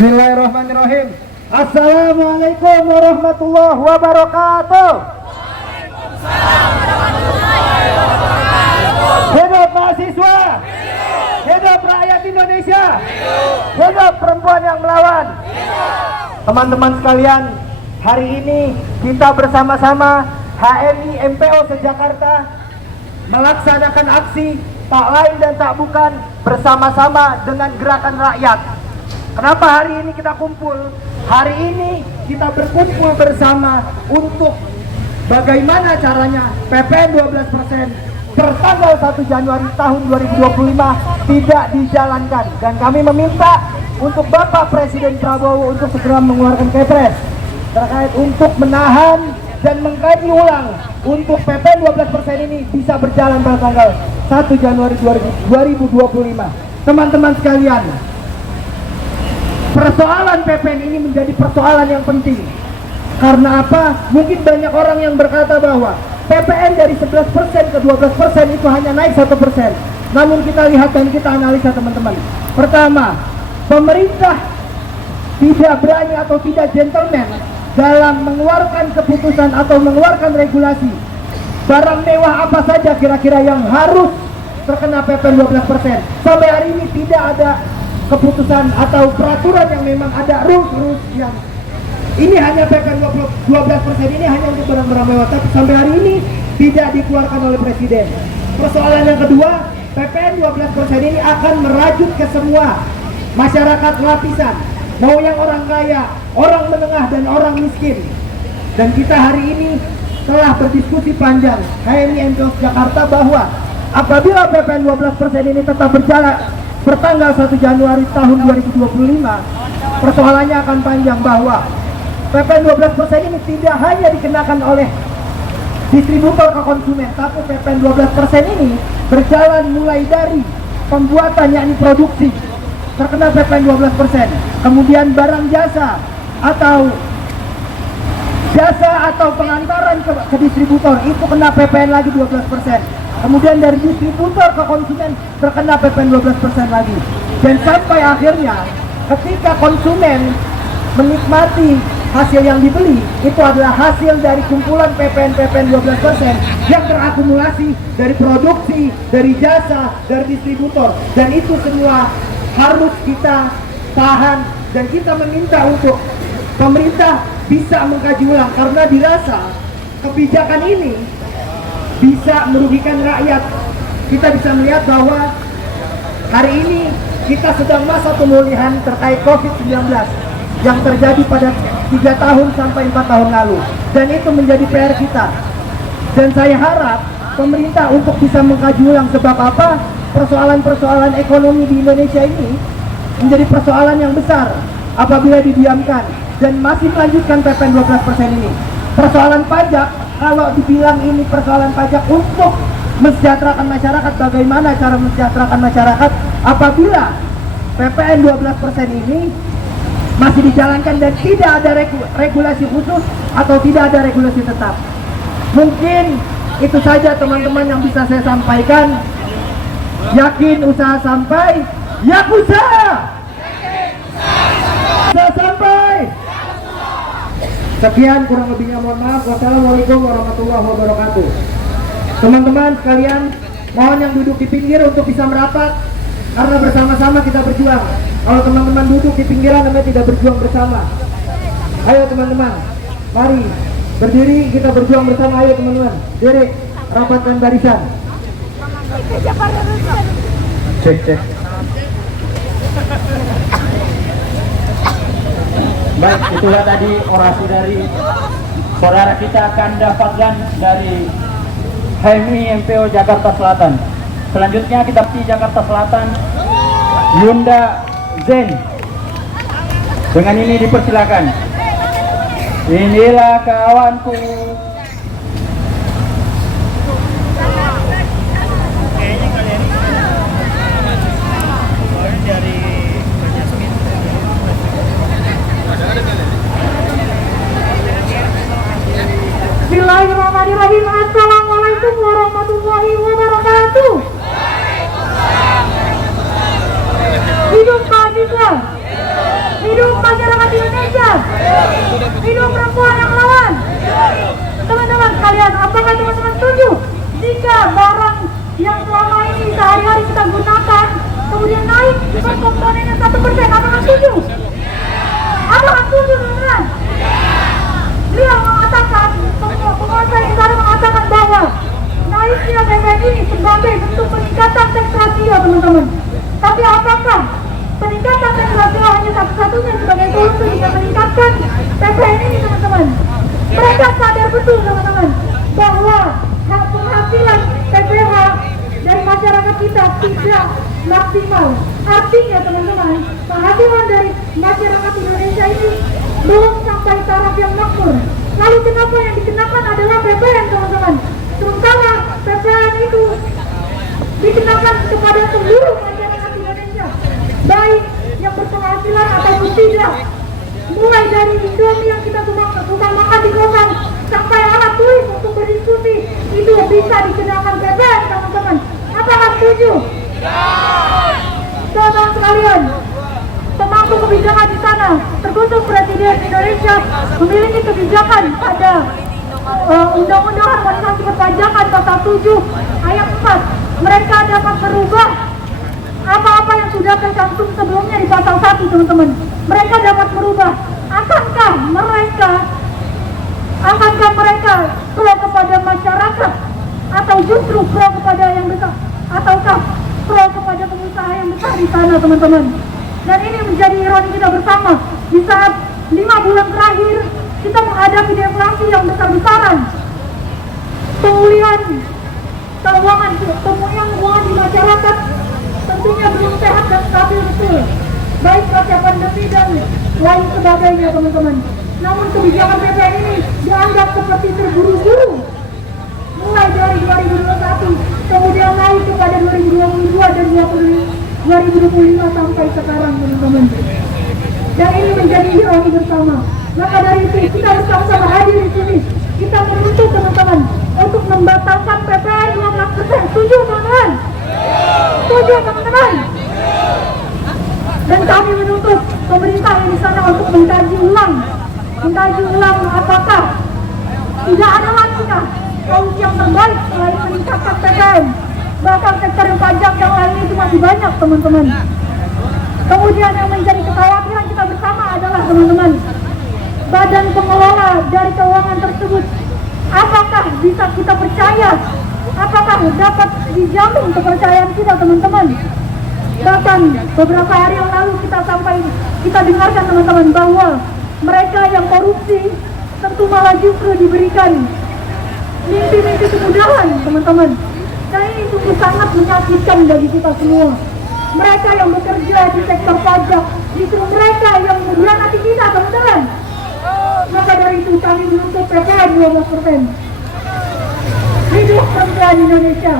Bismillahirrahmanirrahim. Assalamualaikum warahmatullahi wabarakatuh. Hidup mahasiswa, hidup rakyat Indonesia, hidup perempuan yang melawan. Teman-teman sekalian, hari ini kita bersama-sama HMI MPO se-Jakarta melaksanakan aksi tak lain dan tak bukan bersama-sama dengan gerakan rakyat. Kenapa hari ini kita kumpul? Hari ini kita berkumpul bersama untuk bagaimana caranya PPN 12% per tanggal 1 Januari tahun 2025 tidak dijalankan. Dan kami meminta untuk Bapak Presiden Prabowo untuk segera mengeluarkan Kepres terkait untuk menahan dan mengkaji ulang untuk PPN 12% ini bisa berjalan pada tanggal 1 Januari 2025. Teman-teman sekalian, persoalan PPN ini menjadi persoalan yang penting. Karena apa? Mungkin banyak orang yang berkata bahwa PPN dari 11% ke 12% itu hanya naik 1%. Namun kita lihat dan kita analisa, teman-teman. Pertama, pemerintah tidak berani atau tidak gentleman dalam mengeluarkan keputusan atau mengeluarkan regulasi. Barang mewah apa saja kira-kira yang harus terkena PPN 12%. Sampai hari ini tidak ada keputusan atau peraturan yang memang ada rules yang ini hanya PPN 12% ini hanya untuk barang-barang mewah, tapi sampai hari ini tidak dikeluarkan oleh Presiden. Persoalan yang kedua, PPN 12% ini akan merajut ke semua masyarakat lapisan, mau yang orang kaya, orang menengah, dan orang miskin. Dan kita hari ini telah berdiskusi panjang HMI MPO Jakarta bahwa apabila PPN 12% ini tetap berjalan pertanggal 1 Januari tahun 2025, persoalannya akan panjang bahwa PPN 12% ini tidak hanya dikenakan oleh distributor ke konsumen, tapi PPN 12% ini berjalan mulai dari pembuatan yakni produksi terkena PPN 12%, kemudian barang jasa atau pengantaran ke distributor itu kena PPN lagi 12%. Kemudian dari distributor ke konsumen terkena PPN 12% lagi. Dan sampai akhirnya ketika konsumen menikmati hasil yang dibeli, itu adalah hasil dari kumpulan PPN 12% yang terakumulasi dari produksi, dari jasa, dari distributor. Dan itu semua harus kita tahan, dan kita meminta untuk pemerintah bisa mengkaji ulang, karena dirasa kebijakan ini bisa merugikan rakyat. Kita bisa melihat bahwa hari ini kita sedang masa pemulihan terkait COVID-19 yang terjadi pada 3 tahun sampai 4 tahun lalu, dan itu menjadi PR kita. Dan saya harap pemerintah untuk bisa mengkaji ulang, sebab apa? Persoalan-persoalan ekonomi di Indonesia ini menjadi persoalan yang besar apabila didiamkan dan masih melanjutkan PPN 12% ini. Persoalan pajak, kalau dibilang ini persoalan pajak untuk mensejahterakan masyarakat, bagaimana cara mensejahterakan masyarakat apabila PPN 12% ini masih dijalankan dan tidak ada regulasi khusus atau tidak ada regulasi tetap. Mungkin itu saja teman-teman yang bisa saya sampaikan. Yakin usaha sampai, Yakuza! Usaha sampai! Sekian, kurang lebihnya mohon maaf. Wassalamualaikum warahmatullahi wabarakatuh. Teman-teman sekalian, mohon yang duduk di pinggir untuk bisa merapat, karena bersama-sama kita berjuang. Kalau teman-teman duduk di pinggiran, namanya tidak berjuang bersama. Ayo teman-teman, mari berdiri, kita berjuang bersama. Ayo teman-teman, diri, rapatkan barisan. Cek. Baik, itulah tadi orasi dari saudara kita Kanda Fadlan dari HMI MPO Jakarta Selatan. Selanjutnya kita di Jakarta Selatan, Yunda Zen. Dengan ini dipersilakan. Inilah kawanku. Bismillahirrahmanirrahim. Assalamualaikum warahmatullahi wabarakatuh. Hidup mahasiswa, hidup Bukan komponennya 1%, apakah setuju? Apakah setuju teman-teman? Dia mengatakan, penguasa negara mengatakan bahwa naiknya BBM ini sebagai bentuk peningkatan tax ratio teman-teman. Tapi apakah peningkatan tax ratio hanya satu-satunya sebagai solusi yang meningkatkan PPN ini teman-teman? Mereka sadar betul teman-teman bahwa penghasilan PPH dari masyarakat kita tidak maksimal. Artinya teman-teman, penghasilan dari masyarakat Indonesia ini belum sampai taraf yang makmur. Lalu kenapa yang dikenakan adalah PPN teman-teman? Sementara PPN itu dikenakan kepada seluruh masyarakat Indonesia, baik yang berpenghasilan ataupun tidak. Mulai dari Indomie yang kita tukang makan di kosan sampai alat tulis untuk berdiskusi itu bisa dikenakan PPN teman-teman. Apakah setuju? Teman-teman sekalian, pemangku kebijakan di sana terkhusus Presiden Indonesia memiliki kebijakan pada Undang-Undang Harmonisasi Perpajakan pasal 7 ayat 4. Mereka dapat merubah apa-apa yang sudah tercantum sebelumnya di pasal 1 teman-teman. Mereka dapat merubah. Akankah mereka pro kepada masyarakat atau justru pro kepada yang besar, ataukah pro kepada pengusaha yang besar di sana teman-teman? Dan ini menjadi ironi kita bersama di saat 5 bulan terakhir kita menghadapi deflasi yang besar-besaran. Pemulihan keuangan di masyarakat tentunya belum sehat dan stabil betul, baik pasca pandemi dan lain sebagainya teman-teman. Namun kebijakan PPN ini dianggap seperti terburu-buru, mulai dari 2021 kemudian naik kepada 2022 dan 2025 sampai sekarang teman-teman. Dan ini menjadi ironi bersama. Maka dari itu kita bersama-sama hadir di sini. Kita menuntut teman-teman untuk membatalkan PPN 12%. Setuju teman-teman? Setuju teman-teman? Dan kami menuntut pemerintah yang di sana untuk mengkaji ulang apakah tidak ada lagi solusi yang terbaik selain meningkatkan PPN. Bahkan sektor yang pajak yang lainnya itu masih banyak teman-teman. Kemudian yang menjadi kekhawatiran kita bersama adalah teman-teman, badan pengelola dari keuangan tersebut, apakah bisa kita percaya? Apakah dapat dijamin kepercayaan kita teman-teman? Bahkan beberapa hari yang lalu kita dengarkan teman-teman bahwa mereka yang korupsi tentu malah justru diberikan mimpi-mimpi kemudahan teman-teman. Dan ini sungguh sangat menyakitkan bagi kita semua. Mereka yang bekerja di sektor pajak, justru mereka yang mengkhianati kita teman-teman. Maka dari itu kami menuntut PPN 12%. Hidup perempuan Indonesia.